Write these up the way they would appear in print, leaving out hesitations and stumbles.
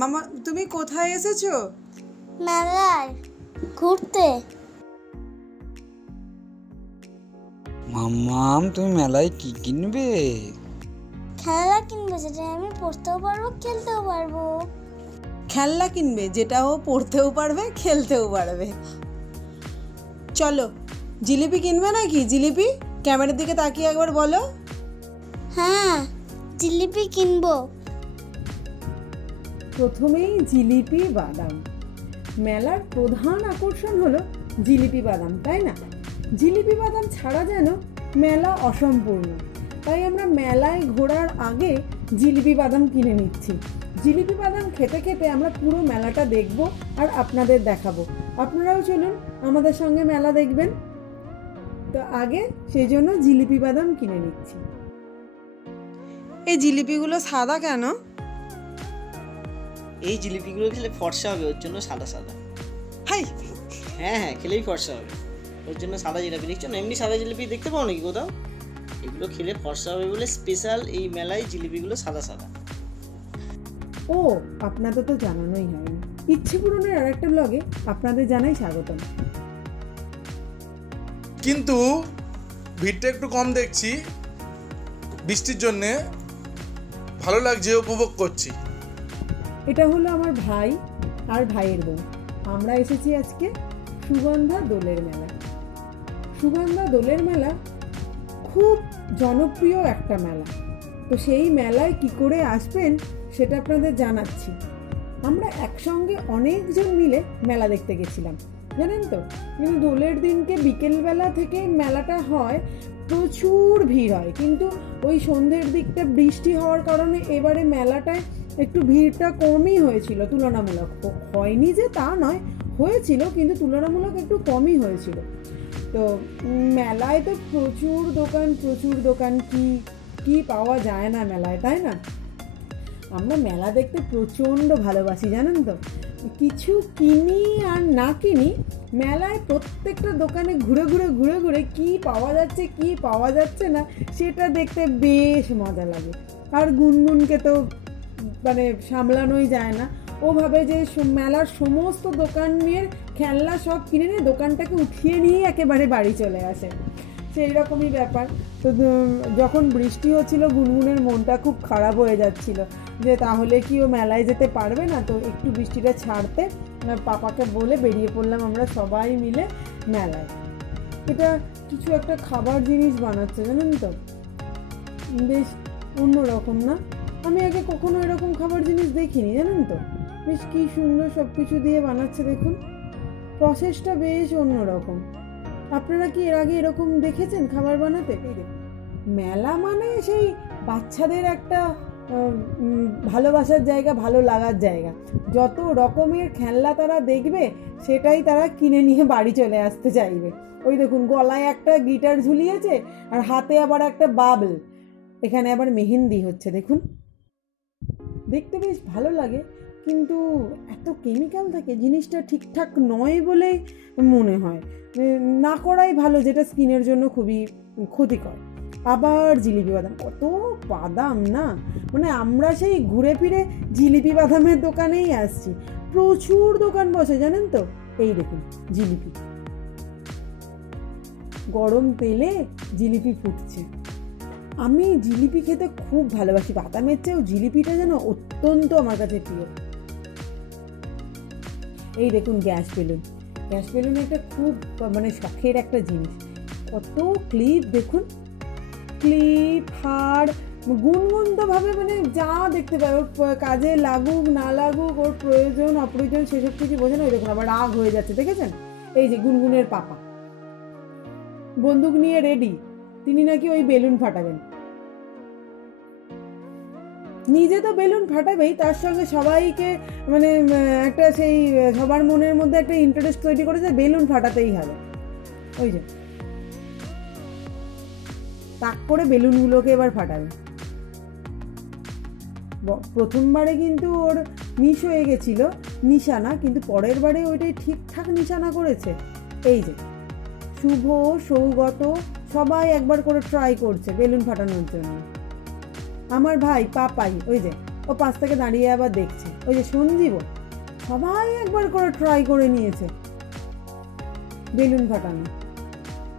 মামা তুমি কোথায় এসেছো? মেলায় ঘুরতে। মাম্মাম তুমি মেলায় কি কিনবে? খেলনা কিনবে, যেটা আমি পড়তেও পারবো খেলতেও পারবো। খেলনা কিনবে যেটা ও পড়তেও পারবে খেলতেও পারবে। চলো, জিলিপি কিনবে নাকি? জিলিপি ক্যামেরার দিকে তাকিয়ে একবার বলো। হ্যাঁ, জিলিপি কিনবো। প্রথমেই জিলিপি বাদাম। মেলার প্রধান আকর্ষণ হলো জিলিপি বাদাম, তাই না? জিলিপি বাদাম ছাড়া যেন মেলা অসম্পূর্ণ, তাই আমরা মেলায় ঘোরার আগে জিলিপি বাদাম কিনে নিচ্ছি। জিলিপি বাদাম খেতে খেতে আমরা পুরো মেলাটা দেখব আর আপনাদের দেখাবো। আপনারাও চলুন আমাদের সঙ্গে মেলা দেখবেন। তো আগে সেই জন্য জিলিপি বাদাম কিনে নিচ্ছি। এই জিলিপিগুলো সাদা কেন? এই জিলিপিগুলো খেলে ফর্সা হবে, ওর জন্য সাদা সাদা। হাই, হ্যাঁ, খেলেই ফর্সা হবে, ওর জন্য সাদা জিলিপি। দেখছো না, এমনি সাদা জিলিপি দেখতে পাও নাকি কোথাও? এগুলো খেলে ফর্সা হবে বলে স্পেশাল এই মেলায় জিলিপিগুলো সাদা সাদা। ও, আপনাদের তো জানানোই হয়নি। ইচ্ছে পূরণের আর একটা ব্লগে আপনাদের জানাই স্বাগতম। কিন্তু ভিড়টা একটু কম দেখছি, বৃষ্টির জন্যে। ভালো লাগছে, উপভোগ করছি। এটা হলো আমার ভাই আর ভাইয়ের বউ। আমরা এসেছি আজকে সুগন্ধা দোলের মেলা। সুগন্ধা দোলের মেলা খুব জনপ্রিয় একটা মেলা। তো সেই মেলায় কি করে আসবেন সেটা আপনাদের জানাচ্ছি। আমরা একসঙ্গে অনেকজন মিলে মেলা দেখতে গেছিলাম, জানেন তো। কিন্তু দোলের দিনকে বিকেলবেলা থেকে মেলাটা হয়, প্রচুর ভিড় হয়। কিন্তু ওই সন্ধ্যের দিকটা বৃষ্টি হওয়ার কারণে এবারে মেলাটায় একটু ভিড়টা কমই হয়েছিল তুলনামূলক। হয়নি যে তা নয়, হয়েছিল, কিন্তু তুলনামূলক একটু কমই হয়েছিল। তো মেলায় তো প্রচুর দোকান, কি পাওয়া যায় না মেলায়, তাই না? আমরা মেলা দেখতে প্রচণ্ড ভালোবাসি, জানেন তো। কিছু কিনি আর না কিনি, মেলায় প্রত্যেকটা দোকানে ঘুরে ঘুরে কি পাওয়া যাচ্ছে কি পাওয়া যাচ্ছে না সেটা দেখতে বেশ মজা লাগে। আর গুনগুনকে তো মানে সামলানোই যায় না। ও ভাবে যে মেলার সমস্ত দোকানের খেলনা সব কিনে নিয়ে দোকানটাকে উঠিয়ে নিয়ে একেবারে বাড়ি চলে আসে, সেই রকমই ব্যাপার। তো যখন বৃষ্টি হচ্ছিল গুনগুনের মনটা খুব খারাপ হয়ে যাচ্ছিল যে তাহলে কি ও মেলায় যেতে পারবে না। তো একটু বৃষ্টিটা ছাড়তে পাপাকে বলে বেরিয়ে পড়লাম আমরা সবাই মিলে মেলায়। এটা কিছু একটা খাবার জিনিস বানাচ্ছে, জানেন তো, বেশ অন্যরকম না? আমি আগে কখনো এরকম খাবার জিনিস দেখিনি, জানেন তো। বেশ কি সুন্দর সব কিছু দিয়ে বানাচ্ছে, দেখুন। প্রসেসটা বেশ অন্যরকম। আপনারা কি এর আগে এরকম দেখেছেন খাবার বানাতে? মেলা মানে সেই বাচ্চাদের একটা ভালোবাসার জায়গা, ভালো লাগার জায়গা। যত রকমের খেলনা তারা দেখবে সেটাই তারা কিনে নিয়ে বাড়ি চলে আসতে চাইবে। ওই দেখুন, গলায় একটা গিটার ঝুলিয়েছে আর হাতে আবার একটা বাবল। এখানে আবার মেহেন্দি হচ্ছে, দেখুন। দেখতে বেশ ভালো লাগে, কিন্তু এত কেমিক্যাল থাকে, জিনিসটা ঠিকঠাক নয় বলে মনে হয়। না করাই ভালো, যেটা স্কিনের জন্য খুবই ক্ষতিকর। আবার জিলিপি বাদাম, কত বাদাম না, মানে আমরা সেই ঘুরে ফিরে জিলিপি বাদামের দোকানেই আসছি। প্রচুর দোকান বসে, জানেন তো। এই দেখুন জিলিপি, গরম তেলে জিলিপি ফুটছে। আমি জিলিপি খেতে খুব ভালোবাসি, বাদামের চেয়েও জিলিপিটা যেন অত্যন্ত আমার কাছে প্রিয়। এই দেখুন গ্যাস বেলুন একটা খুব মানে শখের একটা জিনিস। কত ক্লিপ দেখুন, ক্লিপ, হাড়, গুনগুন তো ভাবে মানে যা দেখতে পায়, ওর কাজে লাগুক না লাগুক, ওর প্রয়োজন অপ্রয়োজন সেসব কিছু বোঝে না। ওই দেখুন আবার রাগ হয়ে যাচ্ছে, দেখেছেন? এই যে গুনগুনের পাপা বন্দুক নিয়ে রেডি, তিনি নাকি ওই বেলুন ফাটাবেন। নিজে তো বেলুন ফাটাবেই, তার সঙ্গে সবাইকে মানে একটা সেই সবার মনের মধ্যে একটা ইন্টারেস্ট তৈরি করেছে, বেলুন ফাটাতেই হবে। ওই যে তাক করে বেলুনগুলোকে এবার ফাটাবে। প্রথমবারে কিন্তু ওর মিস হয়ে গেছিল নিশানা, কিন্তু পরের বারে ওইটাই ঠিকঠাক নিশানা করেছে। এই যে শুভ, সৌগত সবাই একবার করে ট্রাই করছে বেলুন ফাটানোর জন্য। আমার ভাই পাপাই ওই যে ও পাশ থেকে দাঁড়িয়ে আবার দেখছে। ওই যে সঞ্জীব, সবাই একবার করে ট্রাই করে নিয়েছে বেলুন ফাটানো।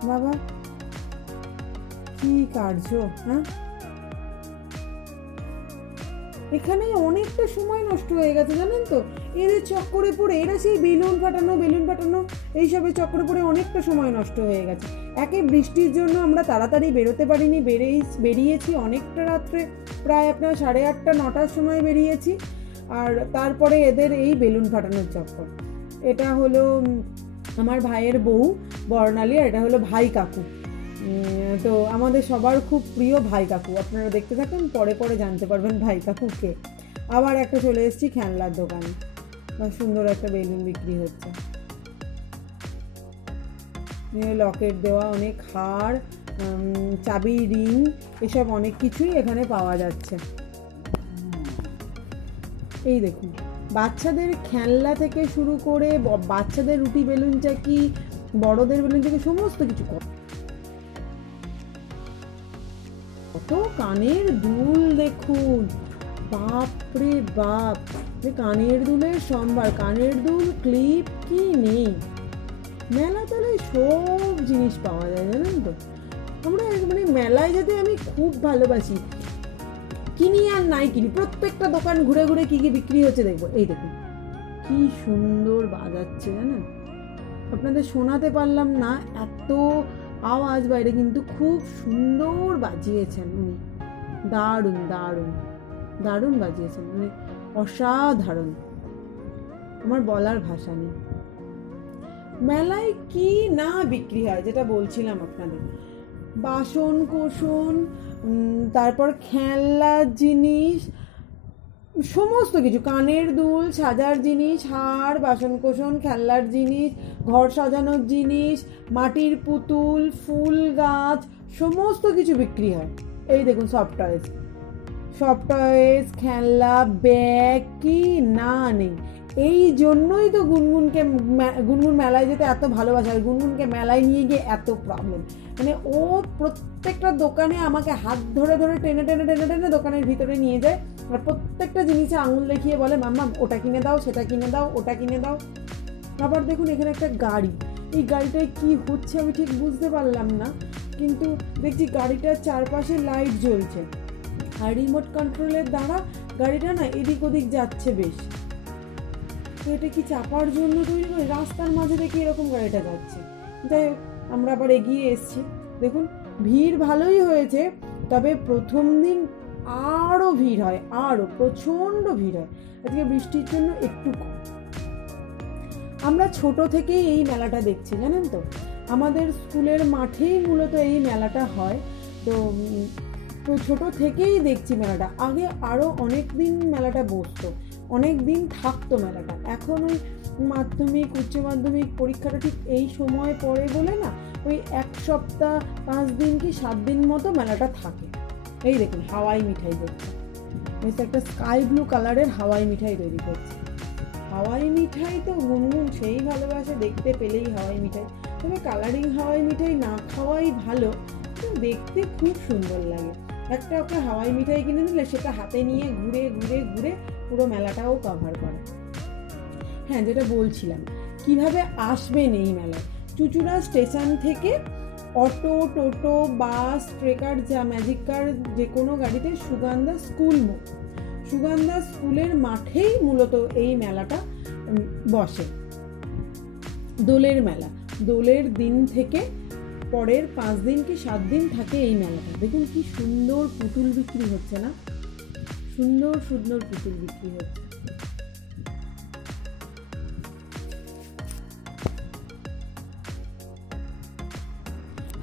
বাবা কি কার্য! হ্যাঁ, এখানে অনেকটা সময় নষ্ট হয়ে গেছে জানেন তো, এদের চক্করে পড়ে, এরা সেই বেলুন ফাটানো এইসবের চক্করে পড়ে অনেকটা সময় নষ্ট হয়ে গেছে। একে বৃষ্টির জন্য আমরা তাড়াতাড়ি বেরোতে পারিনি, বেরিয়েছি অনেকটা রাত্রে, প্রায় আপনার 8:30 9টার সময় বেরিয়েছি। আর তারপরে এদের এই বেলুন ফাটানোর চক্কর। এটা হলো আমার ভাইয়ের বউ বর্ণালী, আর এটা হলো ভাই কাকু। তো আমাদের সবার খুব প্রিয় ভাই কাকু, আপনারা দেখতে থাকুন, পরে পরে জানতে পারবেন ভাই কাকুকে। আবার একটা চলে এসেছি খেলনার দোকানে, সুন্দর একটা বেলুন বিক্রি হচ্ছে, লকেট দেওয়া অনেক হার, চাবি, রিং, এসব অনেক কিছুই এখানে পাওয়া যাচ্ছে। এই দেখুন, বাচ্চাদের খেলনা থেকে শুরু করে বাচ্চাদের রুটি বেলুন চাকি, বড়দের বেলুন চাকি, সমস্ত কিছু কত কানের দুল দেখুন, বাপরে বাপ! কানের দুলের সম্ভার, কানের দুল, ক্লিপ কি নেই, মেলা তলায় সব জিনিস পাওয়া যায় জানেন তো। আমরা মানে মেলায় যেতে আমি খুব ভালোবাসি, কিনি আর নাই কিনি, প্রত্যেকটা দোকান ঘুরে ঘুরে কি কি বিক্রি হচ্ছে দেখবো। এই দেখুন কি সুন্দর বাজাচ্ছে জানেন, আপনাদের শোনাতে পারলাম না, এত আওয়াজ বাইরে, কিন্তু খুব সুন্দর বাজিয়েছেন উনি, দারুণ দারুণ দারুণ বাজিয়েছেন উনি, অসাধারণ, আমার বলার ভাষা নেই। মেলায় কি না বিক্রি হয়, যেটা বলছিলাম আপনাদের, বাসন কোসন, তারপর খেলনার জিনিস, সমস্ত কিছু, কানের দুল, সাজার জিনিস, হার, বাসন কোসন, খেলনার জিনিস, ঘর সাজানোর জিনিস, মাটির পুতুল, ফুল গাছ, সমস্ত কিছু বিক্রি হয়। এই দেখুন সফট টয়েস, খেলনা, ব্যাগ, কি না নেই। এই জন্যই তো গুনগুন মেলায় যেতে এত ভালোবাসে, আর গুনগুনকে মেলায় নিয়ে গিয়ে এত প্রবলেম, মানে ও প্রত্যেকটা দোকানে আমাকে হাত ধরে ধরে টেনে টেনে টেনে টেনে দোকানের ভিতরে নিয়ে যায়, আর প্রত্যেকটা জিনিসে আঙুল দেখিয়ে বলে, মাম্মা ওটা কিনে দাও, সেটা কিনে দাও, ওটা কিনে দাও। আবার দেখুন এখানে একটা গাড়ি, এই গাড়িটায় কি হচ্ছে আমি ঠিক বুঝতে পারলাম না, কিন্তু দেখছি গাড়িটার চারপাশে লাইট জ্বলছে, আর রিমোট কন্ট্রোলের দ্বারা গাড়িটা না এদিক ওদিক যাচ্ছে বেশ। তো এটা কি চাপার জন্য তৈরি করে? রাস্তার মাঝে দেখি এরকম গাড়িটা যাচ্ছে। যাই হোক, আমরা আবার এগিয়ে এসছি। দেখুন ভিড় ভালোই হয়েছে, তবে প্রথম দিন আরও ভিড় হয়, আরও প্রচণ্ড ভিড় হয়, আজকে বৃষ্টির জন্য একটু কম। আমরা ছোট থেকেই এই মেলাটা দেখছি জানেন তো, আমাদের স্কুলের মাঠেই মূলত এই মেলাটা হয়। তো ছোট থেকেই দেখছি মেলাটা, আগে আরও অনেক দিন মেলাটা বসতো, অনেক দিন থাকতো মেলাটা। এখন ওই মাধ্যমিক উচ্চ মাধ্যমিক পরীক্ষাটা ঠিক এই সময় পড়ে বলে না, ওই 1 সপ্তাহ 5 দিন কি 7 দিন মতো মেলাটা থাকে। এই দেখুন হাওয়াই মিঠাই করছে, একটা স্কাই ব্লু কালারের হাওয়াই মিঠাই তৈরি করছে। হাওয়াই মিঠাই তো গুনগুন সেই ভালোবাসে, দেখতে পেলেই হাওয়াই মিঠাই, তবে কালারিং হাওয়াই মিঠাই না খাওয়াই ভালো, দেখতে খুব সুন্দর লাগে। একটা ওকে হাওয়াই মিঠাই কিনে দিলে সেটা হাতে নিয়ে ঘুরে ঘুরে ঘুরে পুরো মেলাটাও কভার করে। হ্যাঁ, যেটা বলছিলাম, কিভাবে আসবেন এই মেলায়, চুঁচুড়া স্টেশন থেকে অটো, টোটো, বাস, ট্রেকার, যা ম্যাজিক কার, যে কোনো গাড়িতে সুগন্ধা স্কুল মোড়, সুগন্ধা স্কুলের মাঠেই মূলত এই মেলাটা বসে। দোলের মেলা, দোলের দিন থেকে পরের 5 দিন কি 7 দিন থাকে এই মেলাটা। দেখুন কি সুন্দর পুতুল বিক্রি হচ্ছে না, সুন্দর সুন্দর পুতুল বিক্রি হচ্ছে।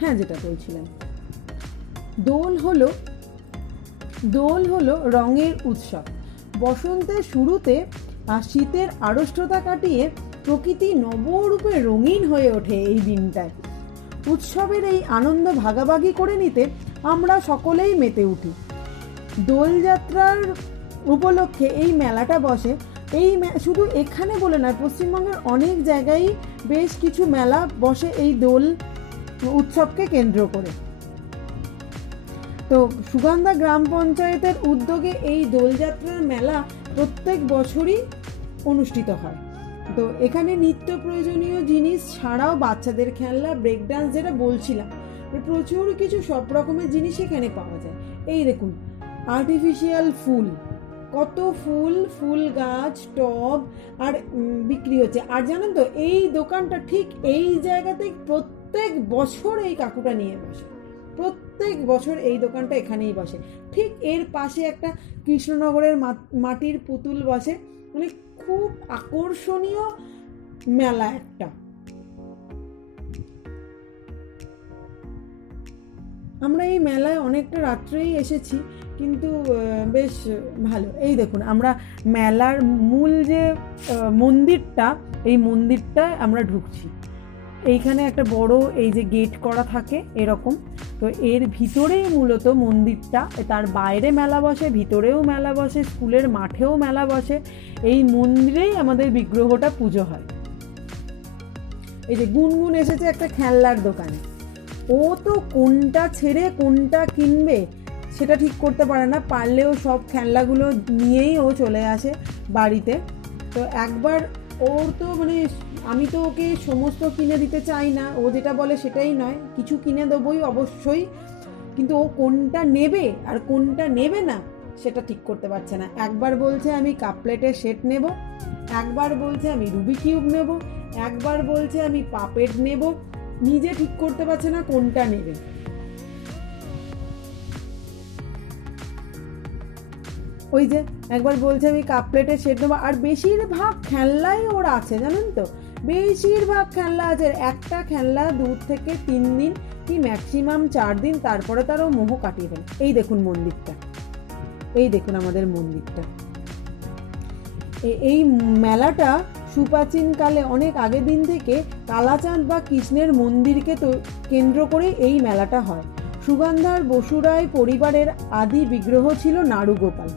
হ্যাঁ, যেটা বলছিলাম, দোল হলো রঙের উৎসব। বসন্তের শুরুতে আর শীতের আড়ষ্টতা কাটিয়ে প্রকৃতি নবরূপে রঙিন হয়ে ওঠে এই দিনটায়। উৎসবের এই আনন্দ ভাগাভাগি করে নিতে আমরা সকলেই মেতে উঠি। দোলযাত্রার উপলক্ষে এই মেলাটা বসে। এই শুধু এখানে বলে নয়, পশ্চিমবঙ্গের অনেক জায়গায় বেশ কিছু মেলা বসে এই দোল উৎসবকে কেন্দ্র করে। তো সুগন্ধা গ্রাম পঞ্চায়েতের উদ্যোগে এই দোলযাত্রার মেলা প্রত্যেক বছরই অনুষ্ঠিত হয়। তো এখানে নিত্য প্রয়োজনীয় জিনিস ছাড়াও বাচ্চাদের খেলনা, ব্রেক ডান্স, যেটা বলছিলাম, প্রচুর কিছু সব রকমের জিনিস এখানে পাওয়া যায়। এই দেখুন আর্টিফিশিয়াল ফুল, কত ফুল, ফুল গাছ, টব আর বিক্রি হচ্ছে। আর জানেন তো এই দোকানটা ঠিক এই জায়গাতে প্রত্যেক বছর এই কাকুটা নিয়ে বসে, প্রত্যেক বছর এই দোকানটা এখানেই বসে। ঠিক এর পাশে একটা কৃষ্ণনগরের মাটির পুতুল বসে, মানে খুব আকর্ষণীয় মেলা একটা। আমরা এই মেলায় অনেকটা রাত্রেই এসেছি, কিন্তু বেশ ভালো। এই দেখুন আমরা মেলার মূল যে মন্দিরটা, এই মন্দিরটায় আমরা ঢুকছি। এইখানে একটা বড় এই যে গেট করা থাকে এরকম, তো এর ভিতরেই মূলত মন্দিরটা। তার বাইরে মেলা বসে, ভিতরেও মেলা বসে, স্কুলের মাঠেও মেলা বসে। এই মন্দিরেই আমাদের বিগ্রহটা পুজো হয়। এই যে গুনগুন এসেছে একটা খেলনার দোকানে, ও তো কোনটা ছেড়ে কোনটা কিনবে সেটা ঠিক করতে পারে না, পারলেও সব খেলনাগুলো নিয়েই ও চলে আসে বাড়িতে। তো একবার ওর তো মানে আমি তো ওকে সমস্ত কিনে দিতে চাই না, ও যেটা বলে সেটাই নয়, কিছু কিনে দেবই অবশ্যই, কিন্তু ও কোনটা নেবে আর কোনটা নেবে না সেটা ঠিক করতে পারছে না। একবার বলছে আমি কাপ প্লেটের সেট নেব, একবার বলছে আমি রুবি কিউব নেব, একবার বলছে আমি পাপেট নেব, নিজে ঠিক করতে পারছে না কোনটা নেবে। ওই যে একবার বলছে আমি কাপ প্লেটের সেট নেবো, আর বেশিরভাগ খেলনাই ওর আছে জানেন তো, বেশিরভাগ খেলনা আছে। একটা খেলনা 2 থেকে 3 দিন কি ম্যাক্সিমাম 4 দিন, তারপরে তারও মোহ কাটিয়ে ফেলে। এই দেখুন মন্দিরটা, এই দেখুন আমাদের মন্দিরটা। এই মেলাটা সুপ্রাচীনকালে অনেক আগের দিন থেকে কালাচাঁদ বা কৃষ্ণের মন্দিরকে তো কেন্দ্র করে এই মেলাটা হয়। সুগন্ধার বসুরায় পরিবারের আদি বিগ্রহ ছিল নাড়ুগোপাল।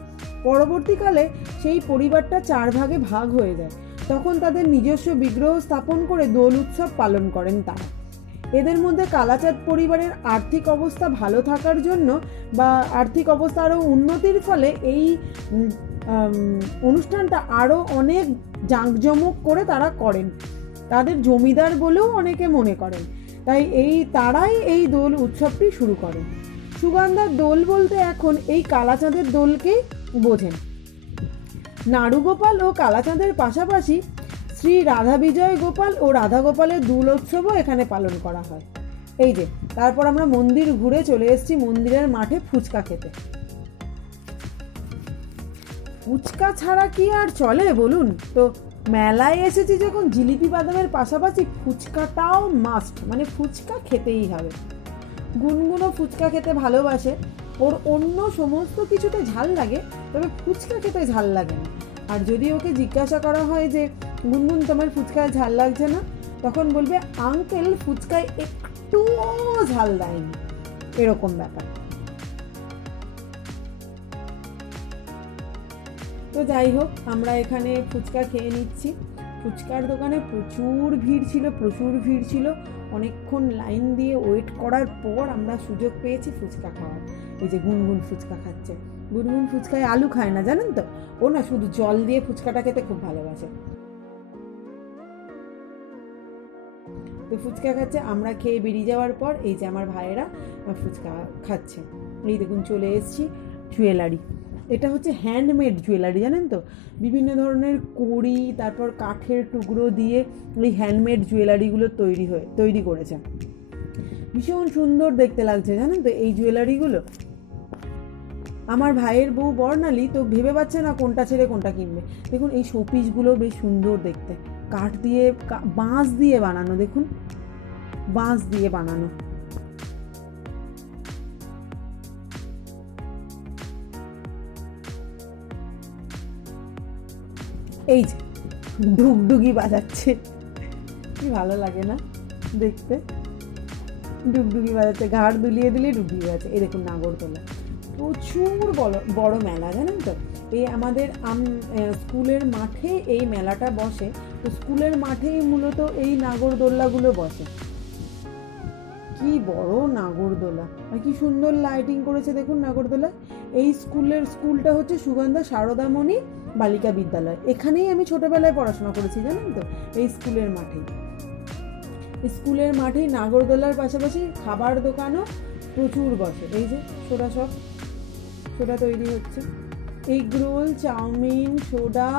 পরবর্তীকালে সেই পরিবারটা 4 ভাগে ভাগ হয়ে যায়। তখন তাদের নিজস্ব বিগ্রহ স্থাপন করে দোল উৎসব পালন করেন তারা। এদের মধ্যে কালাচাঁদ পরিবারের আর্থিক অবস্থা ভালো থাকার জন্য বা আর্থিক অবস্থা আরও উন্নতির ফলে এই অনুষ্ঠানটা আরও অনেক জাঁকজমক করে তারা করেন, তাদের জমিদার বলেও অনেকে মনে করেন। তাই তারাই এই দোল উৎসবটি শুরু করেন। সুগন্ধার দোল বলতে এখন এই কালাচাঁদের দোলকেই বোঝেন। নাড়ুগোপাল ও কালাচাঁদের পাশাপাশি শ্রী রাধা বিজয় গোপাল ও রাধা গোপালের দোল উৎসবও এখানে পালন করা হয়। এই যে তারপর আমরা মন্দির ঘুরে চলে এসেছি মন্দিরের মাঠে ফুচকা খেতে। ফুচকা ছাড়া কি আর চলে বলুন? তো মেলায় এসেছি যখন, জিলিপি বাদামের পাশাপাশি ফুচকাটাও মাস্ট, মানে ফুচকা খেতেই হবে। গুনগুনও ফুচকা খেতে ভালোবাসে, ওর অন্য সমস্ত কিছুতে ঝাল লাগে, তবে ফুচকা খেতে ঝাল লাগে না। আর যদি ওকে জিজ্ঞাসা করা হয় যে গুনগুন তোমার ফুচকায় ঝাল লাগছে না, তখন বলবে আঙ্কেল ফুচকায় একটুও ঝাল দেয়নি, এরকম ব্যাপার। তো যাই হোক, আমরা এখানে ফুচকা খেয়ে নিচ্ছি। ফুচকার দোকানে প্রচুর ভিড় ছিল, অনেকক্ষণ লাইন দিয়ে ওয়েট করার পর আমরা সুযোগ পেয়েছি ফুচকা খাওয়ার। এই যে গুনগুন ফুচকা খাচ্ছে। গুনগুন ফুচকায় আলু খায় না জানেন তো, ও না শুধু জল দিয়ে ফুচকাটা খেতে খুব ভালোবাসে। তো ফুচকা খাচ্ছে, আমরা খেয়ে বেরিয়ে যাওয়ার পর এই যে আমার ভাইয়েরা ফুচকা খাচ্ছে। এই দেখুন চলে এসেছি জুয়েলারি। এটা হচ্ছে হ্যান্ডমেড জুয়েলারি জানেন তো, বিভিন্ন ধরনের কড়ি, তারপর কাঠের টুকরো দিয়ে এই হ্যান্ডমেড জুয়েলারিগুলো তৈরি করেছে। ভীষণ সুন্দর দেখতে লাগছে জানেন তো এই জুয়েলারিগুলো। আমার ভাইয়ের বউ বর্ণালী তো ভেবে পাচ্ছে না কোনটা ছেড়ে কোনটা কিনবে। দেখুন এই শোপিসগুলো বেশ সুন্দর দেখতে, কাঠ দিয়ে, বাঁশ দিয়ে বানানো, দেখুন বাঁশ দিয়ে বানানো। এই যে ডুগডুগি বাজাচ্ছে, কি ভালো লাগে না দেখতে, ডুগডুগি বাজাচ্ছে, ঘাড় দুলিয়ে ডুগডুগি বাজাচ্ছে। এই দেখুন নাগরদোলা, প্রচুর বড় মেলা জানেন তো। এই আমাদের স্কুলের মাঠে এই মেলাটা বসে, তো স্কুলের মাঠেই মূলত এই নাগরদোল্লাগুলো বসে। কি কি বড় নাগরদোলা, আর কি সুন্দর লাইটিং করেছে দেখুন নাগরদোলা। এই স্কুলটা হচ্ছে সুগন্ধা সারদামণি বালিকা বিদ্যালয়। এখানেই আমি ছোটবেলায় পড়াশোনা করেছি জানেন তো, এই স্কুলের মাঠেই নাগরদোলার পাশাপাশি খাবার দোকানও প্রচুর বসে। এই যে সোডা তৈরি হচ্ছে, egg roll, chowmein, soda,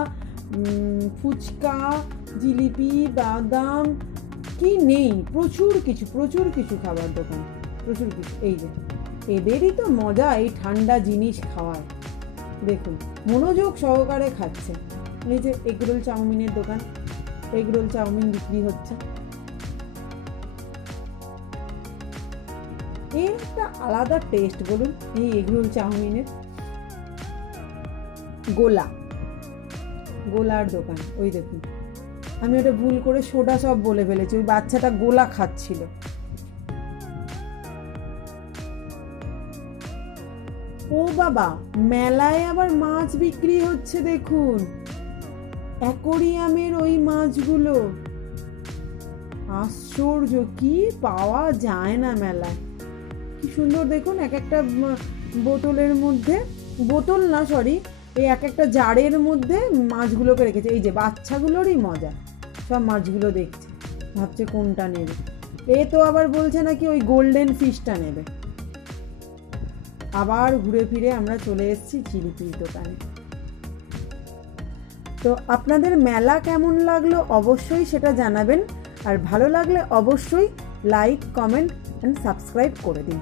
phuchka, jilipi, বাদাম, কি নেই, প্রচুর কিছু খাবার দোকান, প্রচুর কিছু। এই যে এদেরই তো মজা এই ঠান্ডা জিনিস খাওয়ায়, দেখুন মনোযোগ সহকারে খাচ্ছে। এই যে এগরোল চাউমিনের দোকান, এগরোল চাউমিন বিক্রি হচ্ছে। এর একটা আলাদা টেস্ট বলুন এই এগরোল চাউমিনের। গোলার দোকান, ওই দেখুন আমি ওটা ভুল করে সোডা সব বলে ফেলেছি, ওই বাচ্চাটা গোলা খাচ্ছিল। ও বাবা, মেলায় আবার মাছ বিক্রি হচ্ছে দেখুন, অ্যাকোরিয়ামের ওই মাছগুলো, আশ্চর্য, কি পাওয়া যায় না মেলায়। কি সুন্দর দেখুন, এক একটা বোতলের মধ্যে, বোতল না সরি, এই এক একটা জারের মধ্যে মাছগুলোকে রেখেছে। এই যে বাচ্চাগুলোরই মজা, সব মাছগুলো দেখছে, ভাবছে কোনটা নেবে। এ তো আবার বলছে নাকি ওই গোল্ডেন ফিশটা নেবে। আবার ঘুরে ফিরে আমরা চলে এসেছি জিলিপির দোকানে। তো আপনাদের মেলা কেমন লাগলো অবশ্যই সেটা জানাবেন, আর ভালো লাগলে অবশ্যই লাইক, কমেন্ট অ্যান্ড সাবস্ক্রাইব করে দিন।